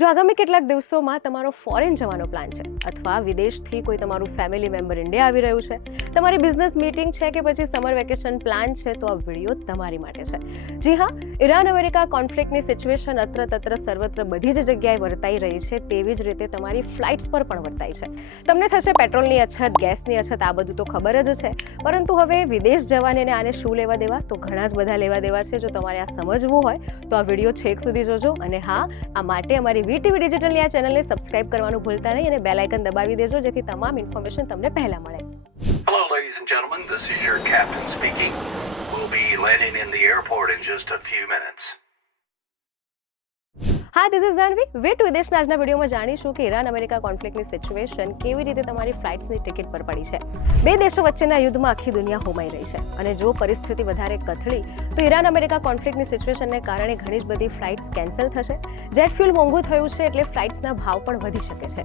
જો આગામી કેટલાક દિવસોમાં તમારો ફોરેન જવાનો પ્લાન છે અથવા વિદેશથી કોઈ તમારું ફેમિલી મેમ્બર ઇન્ડિયા આવી રહ્યું છે, તમારી બિઝનેસ મીટિંગ છે કે પછી સમર વેકેશન પ્લાન છે, તો આ વિડીયો તમારી માટે છે. જી હા, ઈરાન અમેરિકા કોન્ફ્લિક્ટની સિચ્યુએશન અત્ર તત્ર સર્વત્ર બધી જ જગ્યાએ વર્તાઈ રહી છે, તેવી જ રીતે તમારી ફ્લાઇટ્સ પર પણ વર્તાઈ છે. તમને થશે પેટ્રોલની અછત, ગેસની અછત, આ બધું તો ખબર જ છે, પરંતુ હવે વિદેશ જવાને આને શું લેવા દેવા? તો ઘણા જ બધા લેવા દેવા છે. જો તમારે આ સમજવું હોય તો આ વિડીયો છેક સુધી જોજો. અને હા, આ માટે અમારી વીટીવી ડિજિટલની આ ચેનલને સબસ્ક્રાઇબ કરવાનું ભૂલતા નહીં અને બેલ આઇકન દબાવી દેજો, જેથી તમામ ઇન્ફોર્મેશન તમને પહેલા મળે. Hello, ladies and gentlemen. This is your captain speaking. We'll be landing in the airport in just a few minutes. હા, this is Janvi. Way to વિદેશના આજના વિડીયોમાં જાણીશું કે ઈરાન અમેરિકા કોન્ફ્લિક્ટની સિચ્યુએશન કેવી રીતે તમારી ફ્લાઇટ્સની ટિકિટ પર પડી છે. બે દેશો વચ્ચેના યુદ્ધમાં આખી દુનિયા હોમાઈ રહી છે અને જો પરિસ્થિતિ વધારે કથળી તો ઈરાન અમેરિકા કોન્ફ્લિક્ટની સિચ્યુએશનને કારણે ઘણી જ બધી ફ્લાઇટ્સ કેન્સલ થશે. જેટ ફ્યુલ મોંઘું થયું છે એટલે ફ્લાઇટ્સના ભાવ પણ વધી શકે છે.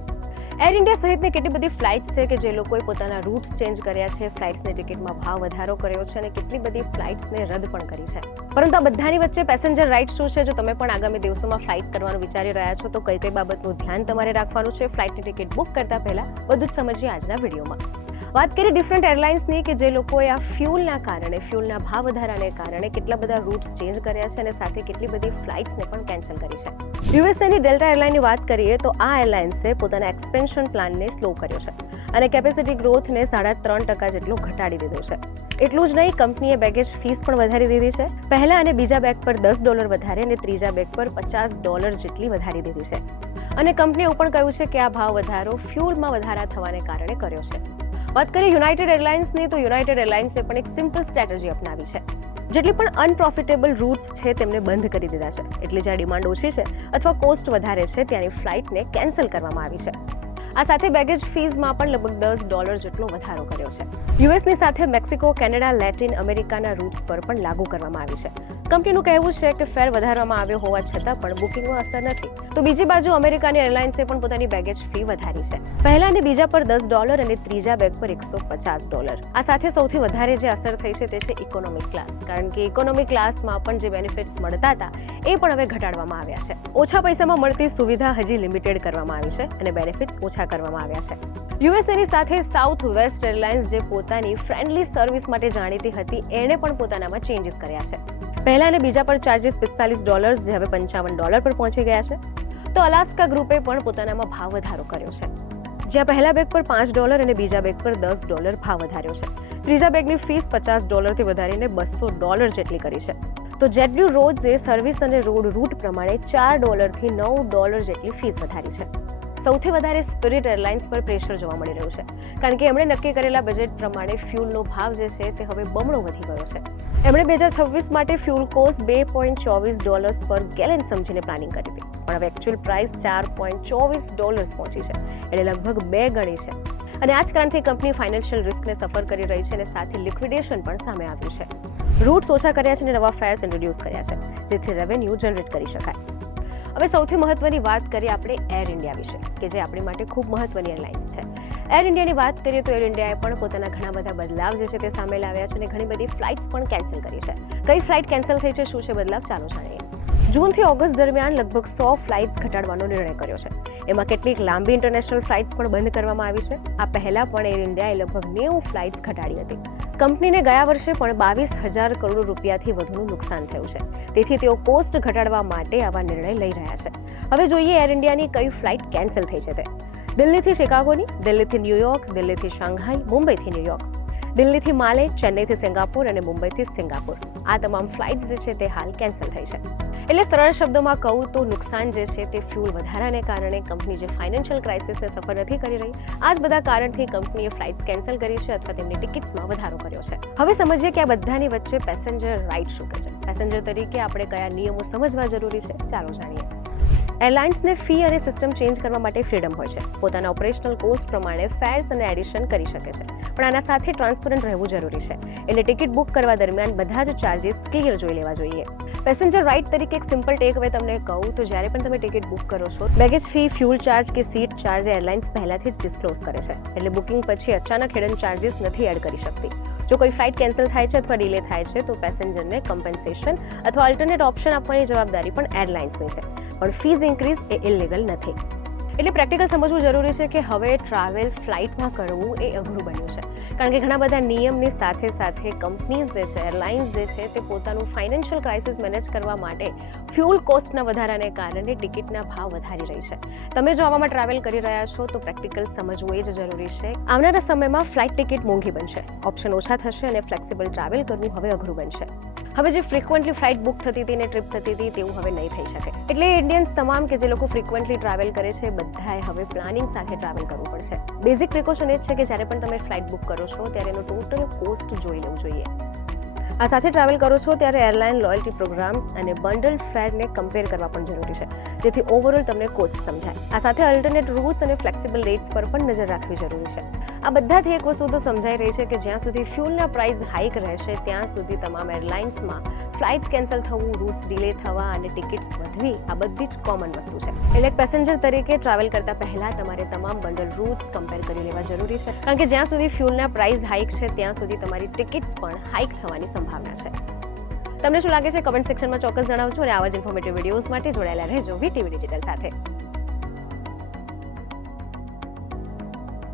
એર ઇન્ડિયા સહિતની કેટલી બધી ફ્લાઇટ્સ છે કે જે લોકોએ પોતાના રૂટ્સ ચેન્જ કર્યા છે, ફ્લાઇટ્સની ટિકિટમાં ભાવ વધારો કર્યો છે અને કેટલી બધી ફ્લાઇટ્સને રદ પણ કરી છે. પરંતુ આ બધાની વચ્ચે પેસેન્જર રાઇટ શું છે? જો તમે પણ આગામી દિવસોમાં ફ્લાઇટ કરવાનું વિચારી રહ્યા છો તો કઈ કઈ બાબતનું ધ્યાન તમારે રાખવાનું છે ફ્લાઇટની ટિકિટ બુક કરતા પહેલા, બધું જ સમજીએ આજના વિડીયોમાં. વાત કરીએ ડિફરન્ટ એરલાઇન્સની કે જે લોકોએ આ ફ્યુલના કારણે, ફ્યુલના ભાવ વધારાને કારણે કેટલા બધા રૂટ્સ ચેન્જ કર્યા છે અને સાથે કેટલી બધી ફ્લાઇટ્સને પણ કેન્સલ કરી છે. યુએસએની ડેલ્ટા એરલાઇનની વાત કરીએ તો આ એરલાઇન્સે પોતાના એક્સપેન્શન પ્લાનને સ્લો કર્યો છે અને કેપેસિટી ગ્રોથને 3.5% જેટલો ઘટાડી દીધો છે. એટલું જ નહીં, કંપનીએ બેગેજ ફીસ પણ વધારી દીધી છે. પહેલા અને બીજા બેગ પર $10 વધારે અને ત્રીજા બેગ પર $50 જેટલી વધારી દીધી છે. અને કંપનીએ એવું પણ કહ્યું છે કે આ ભાવ વધારો ફ્યુલમાં વધારા થવાને કારણે કર્યો છે. વાત કરીએ યુનાઇટેડ એરલાઇન્સની તો યુનાઇટેડ એરલાઇન્સે પણ એક સિમ્પલ સ્ટ્રેટેજી અપનાવી છે. જેટલી પણ અનપ્રોફિટેબલ રૂટ્સ છે તેમને બંધ કરી દીધા છે. એટલે જ્યાં ડિમાન્ડ ઓછી છે અથવા કોસ્ટ વધારે છે ત્યાંની ફ્લાઇટને કેન્સલ કરવામાં આવી છે. આ સાથે બેગેજ ફીઝમાં પણ લગભગ $10 જેટલો વધારો કર્યો છે. યુએસની સાથે મેક્સિકો, કેનેડા, લેટિન અમેરિકાના રૂટ્સ પર પણ લાગુ કરવામાં આવી છે. કંપનીનું કહેવું છે કે ફેર વધારવામાં આવ્યો હોવા છતાં પણ બુકિંગમાં અસર નથી. તો બીજી બાજુ અમેરિકાની એરલાઇન્સે પણ પોતાની બેગેજ ફી વધારી છે. પહેલા અને બીજા પર $10 અને ત્રીજા બેગ પર $150. આ સાથે સૌથી વધારે જે અસર થઈ છે તે છે ઇકોનોમિક ક્લાસ, કારણ કે ઇકોનોમિક ક્લાસમાં પણ જે બેનિફિટ્સ મળતા હતા એ પણ હવે ઘટાડવામાં આવ્યા છે. ઓછા પૈસામાં મળતી સુવિધા હજી લિમિટેડ કરવામાં આવી છે અને બેનિફિટ્સ ઓછા કરવામાં આવ્યા છે. યુએસએની સાથે સાઉથ વેસ્ટ એરલાઇન્સ જે પોતાની ફ્રેન્ડલી સર્વિસ માટે જાણીતી હતી, એણે પણ પોતાનામાં ચેન્જીસ કર્યા છે. પહેલા અને બીજા પર ચાર્જીસ $45 જે હવે $55 પર પહોંચી ગયા છે. તો અલાસ્કા ગ્રુપે પણ પોતાનામાં ભાવ વધારો કર્યો છે. જ્યાં પહેલા બેગ પર $5 અને બીજા બેગ પર $10 ભાવ વધાર્યો છે. ત્રીજા બેગની ફીસ $50 થી વધારીને $200 જેટલી કરી છે. તો જેટબ્લુ રોડ્સે સર્વિસ અને રોડ રૂટ પ્રમાણે $4 થી $9 જેટલી ફીસ વધારી છે. સૌથી વધારે સ્પિરિટ એરલાઇન્સ પર પ્રેશર જોવા મળી રહ્યું છે, કારણ કે એમણે નક્કી કરેલા બજેટ પ્રમાણે ફ્યુલનો ભાવ જે છે તે હવે બમણો વધી ગયો છે. એમણે 2026 માટે ફ્યુલ કોસ્ટ $2.24 પર ગેલન સમજીને પ્લાનિંગ કરી હતી, પણ હવે એકચ્યુઅલ પ્રાઇસ $4.24 પહોંચી છે, એટલે લગભગ 2 ગણી છે. અને આ જ કારણથી કંપની ફાઇનાન્શિયલ રિસ્કને સફર કરી રહી છે અને સાથે લિક્વિડેશન પણ સામે આવ્યું છે. રૂટ્સ ઓછા કર્યા છે અને નવા ફેર્સ ઇન્ટ્રોડ્યુસ કર્યા છે, જેથી રેવન્યુ જનરેટ કરી શકાય. હવે સૌથી મહત્વની વાત કરીએ આપણે એર ઇન્ડિયા વિશે, કે જે આપણી માટે ખૂબ મહત્વની એરલાઇન્સ છે. એર ઇન્ડિયાની વાત કરીએ તો એર ઇન્ડિયાએ પણ પોતાના ઘણા બધા બદલાવ જે છે તે સામે લાવ્યા છે અને ઘણી બધી ફ્લાઇટ્સ પણ કેન્સલ કરી છે. કઈ ફ્લાઇટ કેન્સલ થઈ છે, શું છે બદલાવ, ચાલો જાણીએ. જૂનથી ઓગસ્ટ દરમિયાન લગભગ 100 ફ્લાઇટ્સ ઘટાડવાનો નિર્ણય કર્યો છે. એમાં કેટલીક લાંબી ઇન્ટરનેશનલ ફ્લાઇટ્સ પણ બંધ કરવામાં આવી છે. આ પહેલા પણ એર ઇન્ડિયાએ લગભગ 90 ફ્લાઇટ્સ ઘટાડી હતી. કંપનીને ગયા વર્ષે પણ $22,000 કરોડ રૂપિયાથી વધુનું નુકસાન થયું છે. તેથી તેઓ કોસ્ટ ઘટાડવા માટે આવા નિર્ણય લઈ રહ્યા છે. હવે જોઈએ એર ઇન્ડિયાની કઈ ફ્લાઇટ કેન્સલ થઈ છે તે. દિલ્હીથી શિકાગોની, દિલ્હીથી ન્યુયોર્ક, દિલ્હીથી શાંઘાઈ, મુંબઈથી ન્યુયોર્ક, દિલ્હીથી માલે, ચેન્નઈથી સિંગાપુર અને મુંબઈથી સિંગાપુર. આ તમામ ફ્લાઇટ્સ જે છે તે હાલ કેન્સલ થઈ છે. એટલે સરળ શબ્દોમાં કહું તો નુકસાન જે છે તે ફ્યુલ વધારાને કારણે કંપની જે ફાઇનાન્શિયલ ક્રાઇસિસને સફર નથી કરી રહી, આ જ બધા કારણથી કંપનીએ ફ્લાઇટ્સ કેન્સલ કરી છે અથવા તેમની ટિકિટ્સમાં વધારો કર્યો છે. હવે સમજીએ કે આ બધાની વચ્ચે પેસેન્જર રાઇટ શું કહે છે. પેસેન્જર તરીકે આપણે કયા નિયમો સમજવા જરૂરી છે, ચાલો જાણીએ. એરલાઇન્સને ફી અને સિસ્ટમ ચેન્જ કરવા માટે ફ્રીડમ હોય છે. પોતાના ઓપરેશનલ કોસ્ટ પ્રમાણે ફેર્સ અને એડિશન કરી શકે છે, પણ આના સાથે ટ્રાન્સપરન્ટ રહેવું જરૂરી છે. એટલે ટિકિટ બુક કરવા દરમિયાન બધા જ ચાર્જીસ ક્લિયર જોઈ લેવા જોઈએ. પેસેન્જર રાઇટ તરીકે એક સિમ્પલ ટેક અવે તમને કહું તો જ્યારે પણ તમે ટિકિટ બુક કરો છો, બેગેજ ફી, ફ્યુલ ચાર્જ કે સીટ ચાર્જ એરલાઇન્સ પહેલાથી જ ડિસ્ક્લોઝ કરે છે. એટલે બુકિંગ પછી અચાનક હિડન ચાર્જીસ નથી એડ કરી શકતી. જો કોઈ ફ્લાઇટ કેન્સલ થાય છે અથવા ડિલે થાય છે તો પેસેન્જરને કમ્પન્સેશન અથવા અલ્ટરનેટ ઓપ્શન આપવાની જવાબદારી પણ એરલાઇન્સની છે. પણ ફીઝ ઇન્ક્રીઝ એ ઇલીગલ નથી. એટલે પ્રેક્ટિકલ સમજવું જરૂરી છે કે હવે ટ્રાવેલ ફ્લાઇટમાં કરવું એ અઘરું બન્યું છે, કારણ કે ઘણા બધા નિયમની સાથે સાથે કંપનીઝ જે છે, એરલાઇન્સ જે છે, તે પોતાનું ફાઇનાન્શિયલ ક્રાઇસિસ મેનેજ કરવા માટે ફ્યુલ કોસ્ટના વધારાને કારણે ટિકિટના ભાવ વધારી રહી છે. તમે જો આવામાં ટ્રાવેલ કરી રહ્યા છો તો પ્રેક્ટિકલ સમજવું એ જ જરૂરી છે. આવનારા સમયમાં ફ્લાઇટ ટિકિટ મોંઘી બનશે, ઓપ્શન ઓછા થશે અને ફ્લેક્સિબલ ટ્રાવેલ કરવું હવે અઘરું બનશે. હવે જે ફ્રિકવન્ટલી ફ્લાઇટ બુક થતી હતી ને ટ્રીપ થતી હતી તેવું હવે નહીં થઈ શકે. એટલે ઇન્ડિયન્સ તમામ કે જે લોકો ફ્રિકવન્ટલી ટ્રાવેલ કરે છે બધાએ હવે પ્લાનિંગ સાથે ટ્રાવેલ કરવું પડશે. બેઝિક પ્રિકોશન એ જ છે કે જ્યારે પણ તમે ફ્લાઇટ બુક કરો છો ત્યારે એનો ટોટલ કોસ્ટ જોઈ લેવું જોઈએ. આ સાથે ટ્રાવેલ કરો છો ત્યારે એરલાઇન લોયલ્ટી પ્રોગ્રામ્સ અને બંડલ ફેરને કમ્પેર કરવા પણ જરૂરી છે, જેથી ઓવરઓલ તમને કોસ્ટ સમજાય. આ સાથે અલ્ટરનેટ રૂટ્સ અને ફ્લેક્સિબલ રેટ્સ પર પણ નજર રાખવી જરૂરી છે. આ બધાથી એક વસ્તુ તો સમજાઈ રહી છે કે જ્યાં સુધી ફ્યુલના પ્રાઇસ હાઇક રહેશે ત્યાં સુધી તમામ એરલાઇન્સમાં ફ્લાઇટ્સ કેન્સલ થવું, રૂટ્સ ડિલે થવા અને ટિકિટ્સ વધવી આ બધી જ કોમન વસ્તુ છે. એટલે પેસેન્જર તરીકે ટ્રાવેલ કરતા પહેલા તમારે તમામ બંડલ રૂટ્સ કમ્પેર કરી લેવા જરૂરી છે, કારણ કે જ્યાં સુધી ફ્યુલના પ્રાઇસ હાઇક છે ત્યાં સુધી તમારી ટિકિટ્સ પણ હાઇક થવાની સંભાવના છે. તમને શું લાગે છે કમેન્ટ સેક્શનમાં ચોક્કસ જણાવજો અને આવા જ ઇન્ફોર્મેટિવ વિડીયોઝ માટે જોડાયેલા રહેજો વીટીવી ડિજિટલ સાથે.